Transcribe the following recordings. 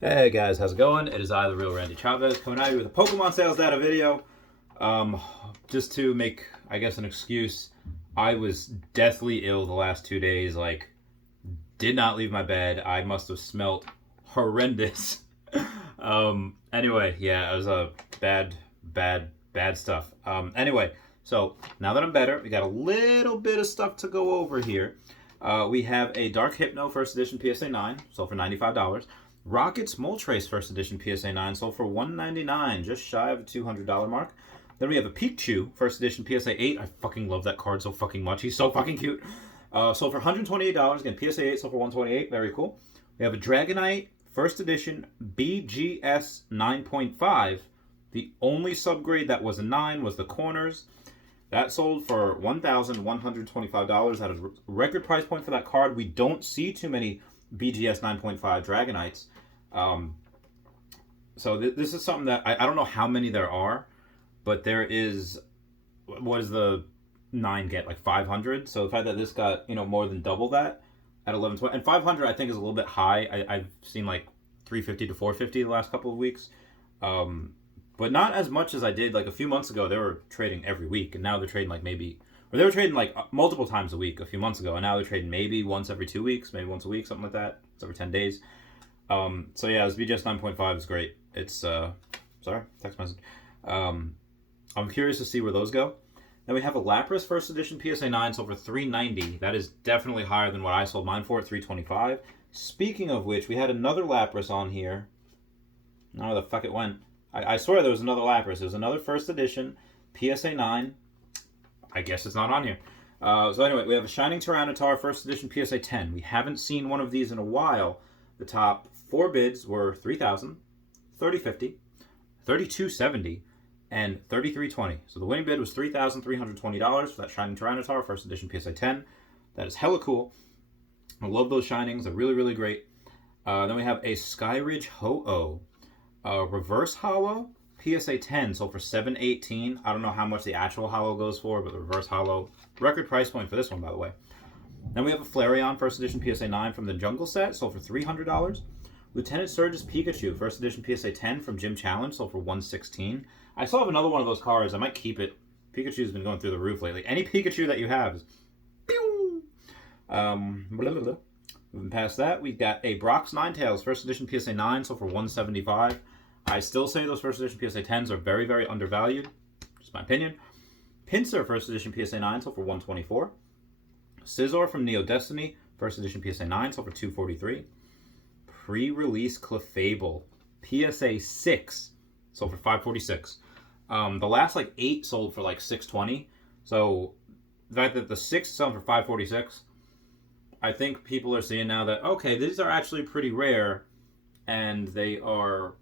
Hey guys, how's it going? It is I, the real Randy Chavez, coming at you with a Pokemon sales data video. Just to make, I guess, an excuse, I was deathly ill the last 2 days. Like, did not leave my bed. I must have smelt horrendous. Anyway, yeah, it was a bad stuff. Anyway, so now that I'm better, we got a little bit of stuff to go over here. We have a Dark Hypno First Edition PSA 9, sold for $95. Rockets Moltres First Edition PSA 9 sold for $199, just shy of the $200 mark. Then we have a Pikachu First Edition PSA 8. I fucking love that card so fucking much. He's so fucking cute. Sold for $128. Again, PSA 8 sold for $128. Very cool. We have a Dragonite First Edition BGS 9.5. The only subgrade that was a 9 was the corners. That sold for $1,125. That is a record price point for that card. We don't see too many BGS 9.5 Dragonites. So this is something that I don't know how many there are, but there is. What does the 9 get? Like 500? So the fact that this got more than double that at 1120 and 500 I think is a little bit high. I've seen like 350 to 450 the last couple of weeks. But not as much as I did like a few months ago. They were trading every week, and now they're trading like maybe, or they were trading like multiple times a week a few months ago, and now they're trading maybe once every 2 weeks, maybe once a week, something like that. It's every 10 days. So yeah, this BGS 9.5 is great. It's sorry, text message. I'm curious to see where those go. Then we have a Lapras First Edition PSA 9 sold for $390. That is definitely higher than what I sold mine for at $325. Speaking of which, we had another Lapras on here. I don't know where the fuck it went. I swear there was another Lapras. There was another First Edition PSA 9. I guess it's not on here. So anyway, we have a Shining Tyranitar First Edition PSA 10. We haven't seen one of these in a while. The top 4 bids were $3,000, $30.50, $32.70, and $33.20. So the winning bid was $3,320 for that Shining Tyranitar First Edition PSA 10. That is hella cool. I love those Shinings. They're really, really great. Then we have a Skyridge Ho-Oh Reverse Hollow PSA 10 sold for $718. I don't know how much the actual hollow goes for, but the reverse hollow, record price point for this one, by the way. Then we have a Flareon First Edition PSA 9 from the Jungle set, sold for $300. Lieutenant Surge's Pikachu First Edition PSA 10 from Gym Challenge, sold for $116. I still have another one of those cards. I might keep it. Pikachu's been going through the roof lately. Any Pikachu that you have is... Pew! Moving past that, we've got a Brock's Ninetales First Edition PSA 9, sold for $175. I still say those First Edition PSA 10s are very, very undervalued. Just my opinion. Pinsir First Edition PSA 9 sold for $124. Scizor from Neo Destiny First Edition PSA 9 sold for $243. Pre-release Clefable PSA 6 sold for $546. The last like 8 sold for like $620. So the fact that the 6 sold for $546, I think people are seeing now that, okay, these are actually pretty rare, and they are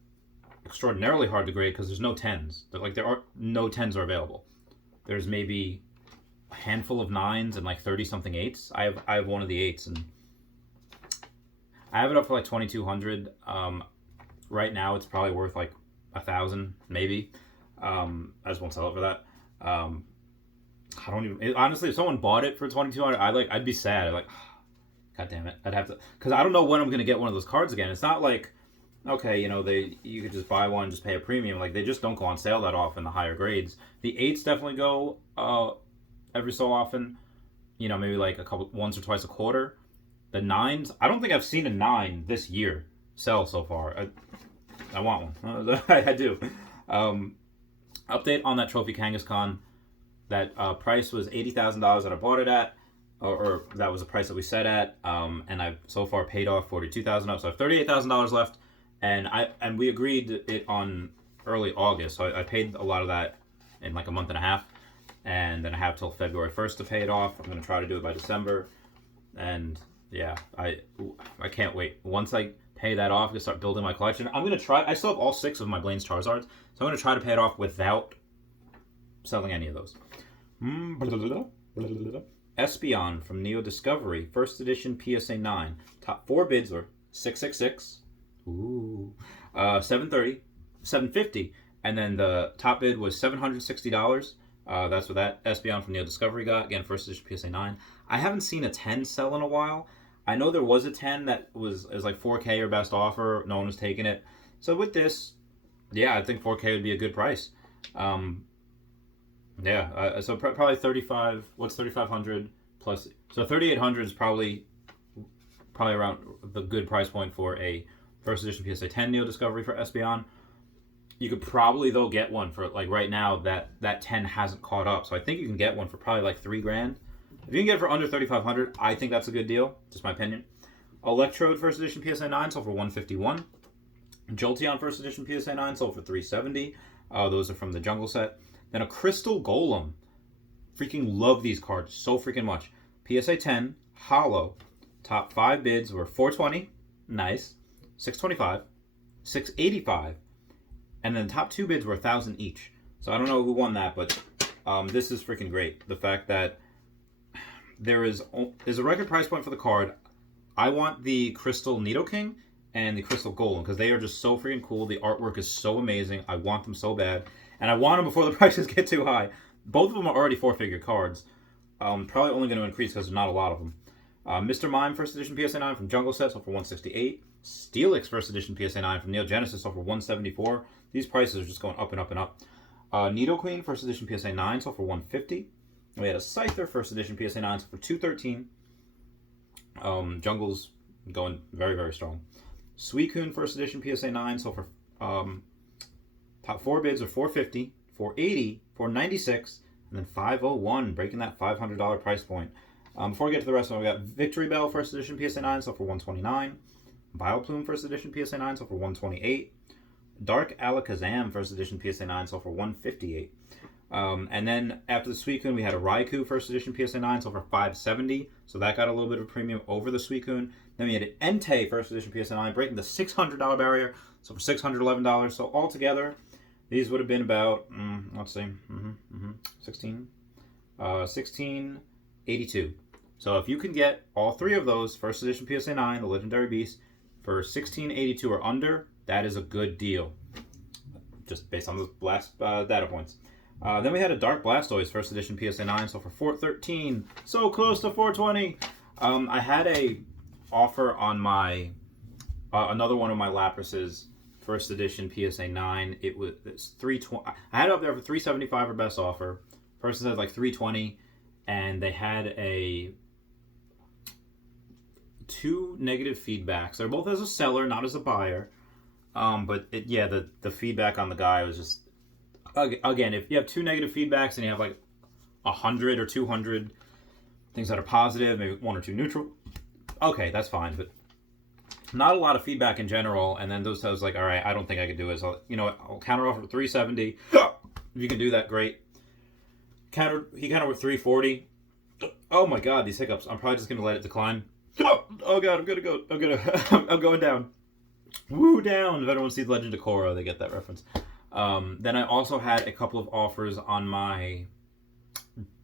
extraordinarily hard to grade because there's no 10s. Like, there are no 10s are available. There's maybe a handful of 9s and like 30 something 8s. I have one of the 8s, and I have it up for like 2,200. Right now it's probably worth like 1,000 maybe. I just won't sell it for that. I don't even, honestly, if someone bought it for 2,200, I'd be sad. Like, god damn it, I'd have to, because I don't know when I'm gonna get one of those cards again. It's not like, okay, you could just buy one and just pay a premium. Like, they just don't go on sale that often, the higher grades. The 8s definitely go every so often. Maybe like once or twice a quarter. The 9s, I don't think I've seen a 9 this year sell so far. I want one. I do. Update on that Trophy Kangaskhan. That price was $80,000 that I bought it at. Or that was the price that we set at. And I've so far paid off $42,000 up. So I have $38,000 left. And we agreed it on early August, so I paid a lot of that in like a month and a half, and then I have till February 1st to pay it off. I'm gonna try to do it by December, and yeah, I can't wait. Once I pay that off, I'm gonna start building my collection. I'm gonna try. I still have all 6 of my Blaine's Charizards, so I'm gonna try to pay it off without selling any of those. Espeon from Neo Discovery First Edition PSA 9. Top 4 bids were $666. Ooh. $730, $750, and then the top bid was $760. That's what that Espeon from Neo Discovery got. Again, First Edition PSA 9. I haven't seen a 10 sell in a while. I know there was a 10 that is like 4K or best offer. No one was taking it. So with this, yeah, I think 4K would be a good price. So probably 35. What's 3,500 plus? So 3,800 is probably around the good price point for a first edition PSA 10 Neo Discovery for Espeon. You could probably though get one for like right now that 10 hasn't caught up. So I think you can get one for probably like $3,000. If you can get it for under 3,500, I think that's a good deal. Just my opinion. Electrode first edition PSA 9 sold for $151. Jolteon first edition PSA 9 sold for $370. Those are from the Jungle set. Then a Crystal Golem. Freaking love these cards so freaking much. PSA 10 Hollow. Top 5 bids were $420. Nice. $625. $685. And then top 2 bids were $1,000 each. So I don't know who won that, but this is freaking great. The fact that there's a record price point for the card. I want the Crystal Nidoking and the Crystal Golem because they are just so freaking cool. The artwork is so amazing. I want them so bad. And I want them before the prices get too high. Both of them are already 4-figure cards. Probably only going to increase because there's not a lot of them. Mr. Mime first edition PSA 9 from Jungle Set sold for $168. Steelix first edition PSA 9 from Neo Genesis sold for $174. These prices are just going up and up and up. Nidoqueen first edition PSA 9 sold for $150. We had a Scyther first edition PSA 9 sold for $213. Jungle's going very, very strong. Suicune first edition PSA 9 sold for top 4 bids are $450, $480, $496, and then $501, breaking that $500 price point. Before we get to the rest of them, we got Victory Bell first edition PSA 9 sold for $129. Vileplume first edition PSA 9 sold for $128. Dark Alakazam first edition PSA 9 sold for $158. And then after the Suicune, we had a Raikou first edition PSA 9 sold for $570. So that got a little bit of a premium over the Suicune. Then we had an Entei first edition PSA 9 breaking the $600 barrier, so for $611. So altogether, these would have been about, let's see, 1682. So if you can get all 3 of those, first edition PSA 9, the Legendary Beast, for 1682 or under, that is a good deal. Just based on the last data points. Then we had a Dark Blastoise first edition PSA 9, so for $413, so close to $420. I had a offer on my another one of my Laprases first edition PSA 9. It's $320. I had it up there for $375 for best offer. Person said like $320, and they had a 2 negative feedbacks. They're both as a seller, not as a buyer. But the feedback on the guy was just, again, if you have 2 negative feedbacks and you have like 100 or 200 things that are positive, maybe 1 or 2 neutral, okay, that's fine. But not a lot of feedback in general. And then those I was like, all right, I don't think I can do it. So I'll counter offer for $370. If you can do that, great. He countered with $340. Oh my God, these hiccups! I'm probably just gonna let it decline. Oh God, I'm going down. Woo down! If anyone sees Legend of Korra, they get that reference. Then I also had a couple of offers on my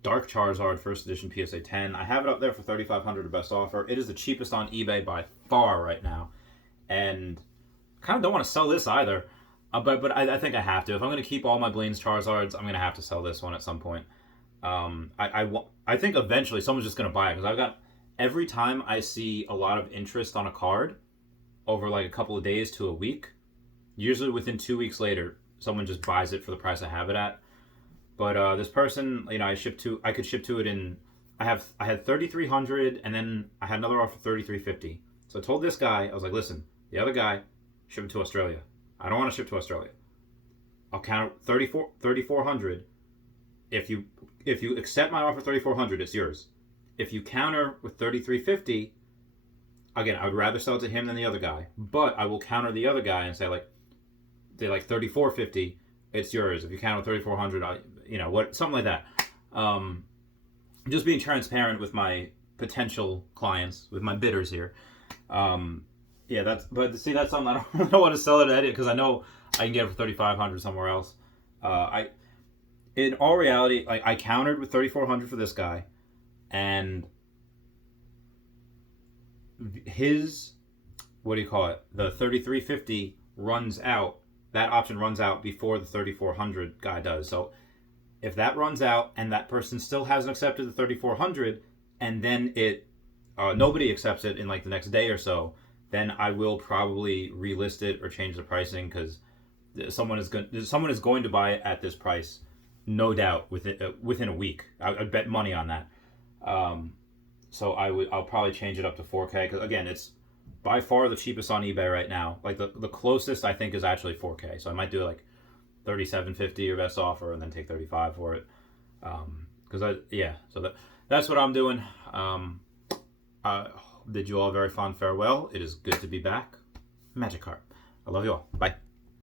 Dark Charizard first edition PSA 10. I have it up there for $3,500 best offer. It is the cheapest on eBay by far right now, and kind of don't want to sell this either. But I think I have to. If I'm going to keep all my Blaine's Charizards, I'm going to have to sell this one at some point. I think eventually someone's just going to buy it because I've got, every time I see a lot of interest on a card over like a couple of days to a week, usually within 2 weeks later, someone just buys it for the price I have it at. But this person, I could ship to it in, I had 3,300, and then I had another offer for 3,350. So I told this guy, I was like, listen, the other guy, ship it to Australia. I don't want to ship to Australia. I'll count 3,400. If you accept my offer 3,400, it's yours. If you counter with 3,350, again, I would rather sell it to him than the other guy. But I will counter the other guy and say like 3,450, it's yours. If you counter 3,400, something like that. Just being transparent with my potential clients, with my bidders here. That's something I don't want to sell it at it because I know I can get it for 3,500 somewhere else. In all reality, I countered with 3,400 for this guy, and his, the 3,350 runs out. That option runs out before the 3,400 guy does. So if that runs out and that person still hasn't accepted the 3,400, and then it nobody accepts it in like the next day or so, then I will probably relist it or change the pricing, because someone is going to buy it at this price, no doubt, within a week. I'd bet money on that. So I'll probably change it up to 4K, because again, it's by far the cheapest on eBay right now. Like the closest I think is actually 4K. So I might do like $37.50 or best offer, and then take $35 for it. So that's what I'm doing. Bid you all a very fond farewell. It is good to be back. Magikarp. I love you all. Bye.